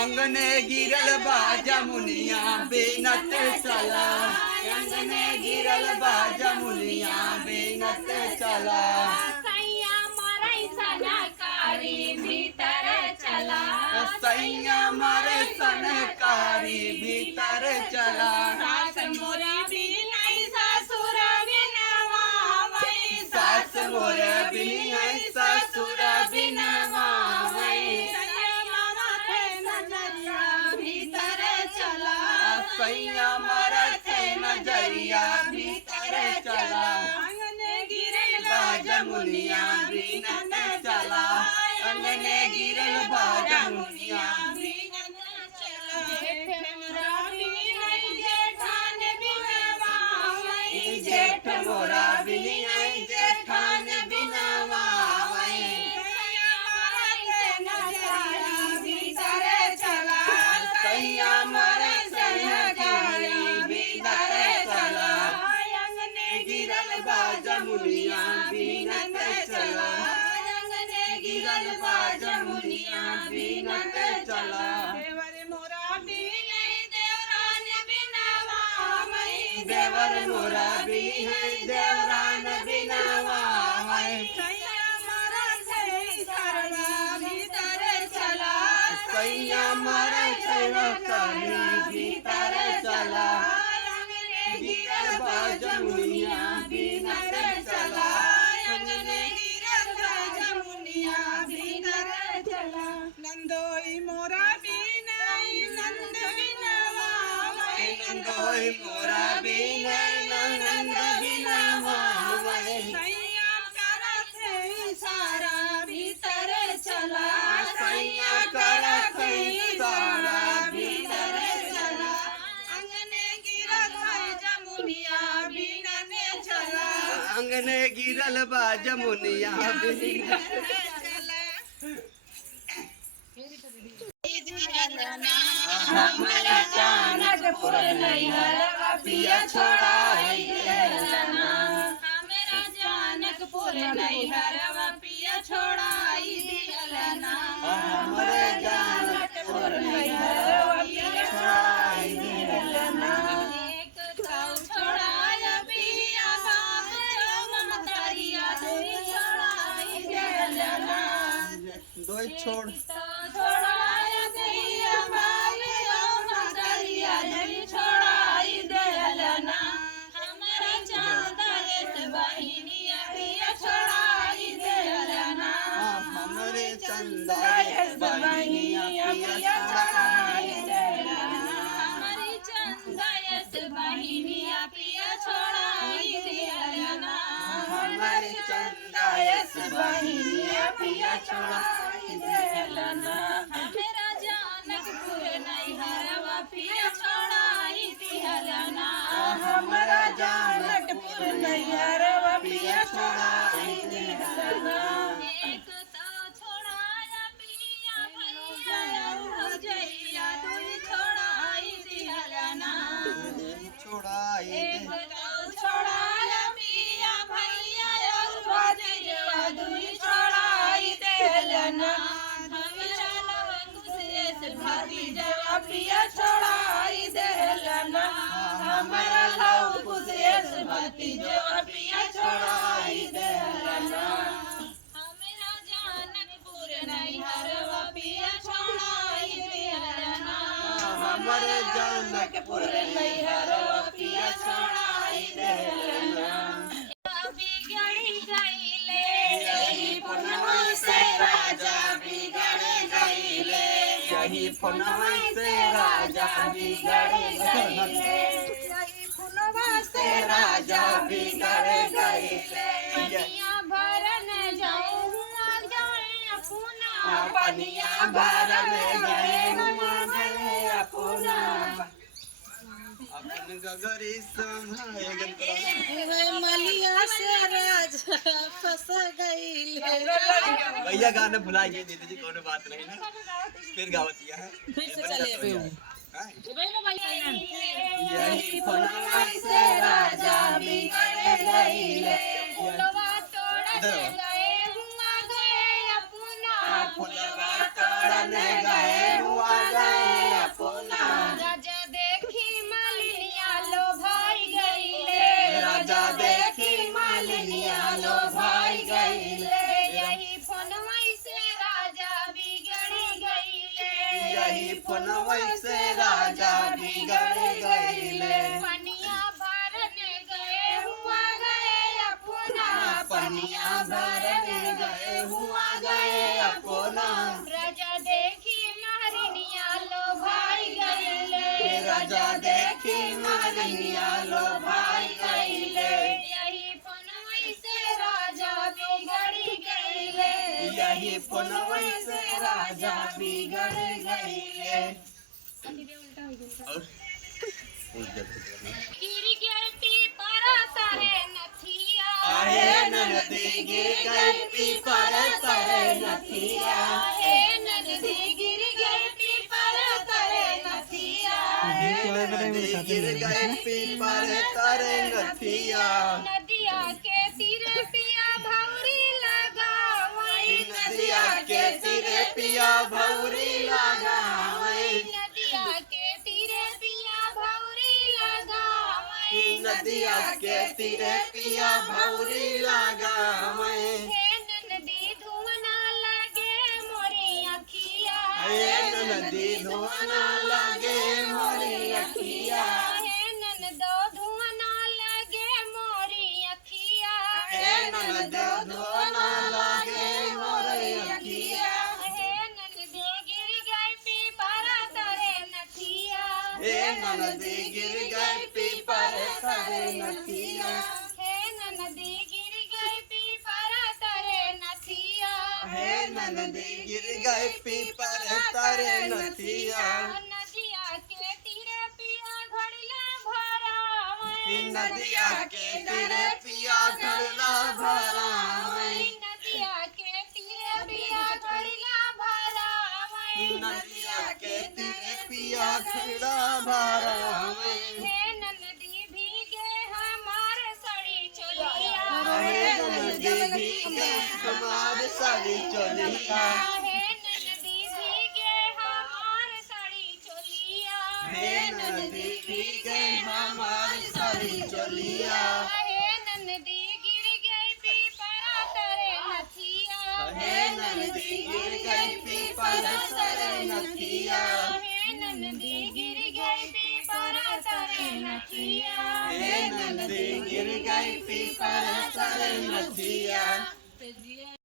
अंगने गिरल बा जमुनिया बिनत चला, अंगने गिरल बा जमुनिया बिनत चला। सैया मरई सनकारी भीतर चला, सैया मरे सनकारी भीतर चला। सास मोरा बिनई ससुर बिनवावै, सास मोर बिनई ससुर बिनवावै। सैया मरथे नजरिया भीतर चला, अंगने गिरल बा जमुनिया बिनत चला, अंगने गिरल बा जमुनिया बिनत चला। जेठ मोरा बिनई जेठान बिनवावै, जेठ मोरा बिनई जेठान बिनवावै। भीतर चला, सैया मरथे नजरिया भीतर चला, अंगने गिरल बा जमुनिया बिनत चला, अंगने गिरल बा जमुनिया बिनत चला। देवर मोरा बिनई देवरान बिनवावै, देवर मोरा बिनई देवरान बिनवावै। सैया मरथे सरवा भीतर चला, सैया मरथे नजरिया भीतर चला, गिरल बा जमुनिया बिनत चला, अंगने गिरल बा जमुनिया भीतर चला। नंदोई मोरा बिनई नंद बिनवावै, नंदोई मोरा बिनई नंद बिनवावै। सैया करथे इशारा भीतर चला, सैया करथे इशारा भीतर चला, अंगने गिरल है जमुनिया बिनने चला, अंगने गिरल बा जमुनिया बिनत हमारा जानकपुर नैहरवा पिया छोड़ाई देलना, हमारा जानकपुर नैहरवा पिया छोड़ाई देलना, हमरे जानकपुर नैहरवा पिया छोड़ाई देलना। एक तो छोड़ाया पिया बाबरो ममतारिया दूरी छोड़ाई देलना, दोई छोड़ छोड़ाया पिया बाबरो ममतारिया दूरी छोड़ाई देलना, हमारा चांदायत बहिनिया पिया छोड़ाई देलना, हमरे चंदायत बहिनिया पिया छोड़ाई देलना, हमारी चांदायत बहिनिया पिया छोड़ाई देलना, हमरे चंदायत बहिनिया पिया छोड़ाई देलना, मेरा जानकपुर नैहरवा पिया छोड़ाई देलना, हमरा जानकपुर नैहरवा पिया छोड़ाई देलना। एक तो छोड़ाया पिया भैया भौजैया दूरी छोड़ाई देलना, छोड़ाई एक तो छोड़ाया पिया भैया भौजैया दूरी छोड़ाई देलना, हमरा लवकुश भतीजवा पिया छोड़ाई देलना, हमरा लवकुश भतीजवा पिया छोड़ाई देलना, हमरा जानकपुर नैहरवा पिया छोड़ाई देलना, हमरे जानकपुर नैहरवा पिया छोड़ाई देलना। बिगड़ी गईले यही पुनवा से राजा बिगड़ गईले, यही पुनवा से राजा बिगड़ गईले, यही पुनवा से राजा बिगड़ गईले। पनिया भरन जाऊँ जाए अपना, पनिया भरन गए गए अपना, अपन गगरी संभाले मलिया से राजा फंस गईले। भैया गाना भुला गए दीदी जी, कोनो बात नहीं ना, फिर गावतिया है फिर से चले यही पुनवा से राजा बिगड़ गईले, फुलवा तोड़ के गए हुआ गए अपना, फुलवा तोड़ फोनवा से राजा बिगड़ गईले। पनिया भरने गए हुआ गए अपना पनिया भरने गए हुआ गए अपना। राजा देखी मारिनिया लो भाई गईले राजा देखी मारिनिया लो भाई गईले। यही फोनवा से राजा बिगड़ गईले यही फोनवा से राजा बिगड़ गईले। और गिर गए पीपर तरे नथिया आहे नदी गिर गई पीपर तरे नथिया। हे नदी गिर गए पीपर तरे नथिया नदी गिर गई पीपर तरे नथिया। नदिया के तीरे पिया भौरी लगावई नदिया के तीरे पिया भौरी लगावई। नदिया के तीरे पिया भौरी लगावई नदिया के तीरे पिया भौरी लगावई। हे नदी धुआं लगे मोरी अखिया हे नदी धुआं लगे मोरी अखिया। हे ननदो धुआं लगे मोरी अखिया हे ननदो धुआं लगे मोरी अखिया। हे ननदे गिर गई पीपर तरे नथिया हे नदी गिर गई पीपर तरे नथिया। हे ननदी गिर गई पीपर तरे नथिया हे नदी गिर गई पीपर तरे नथिया। नदिया के तीरे पिया घड़िला भरावई नदिया के तीरे पिया घड़ला भरावई। नदिया के तीरे पिया घड़िला भरावई नदिया के तीरे पिया घड़ा भरावई। हे ननदी भीगे हमार सड़ी चोलिया हे नदी भीगे हमार साड़ी चोलिया। हे ननदी भीगे हमार सड़ी चोलिया हे नदी भीगे हमार साड़ी चोलिया। हे ननदी गिर गई पीपरा तरे नथिया हे नदी गिर गई पीपर तरे नथिया। हे ननदी गिर गई पीपरा तरे नथिया हे नदी गिर गई पीपर तरे नथिया।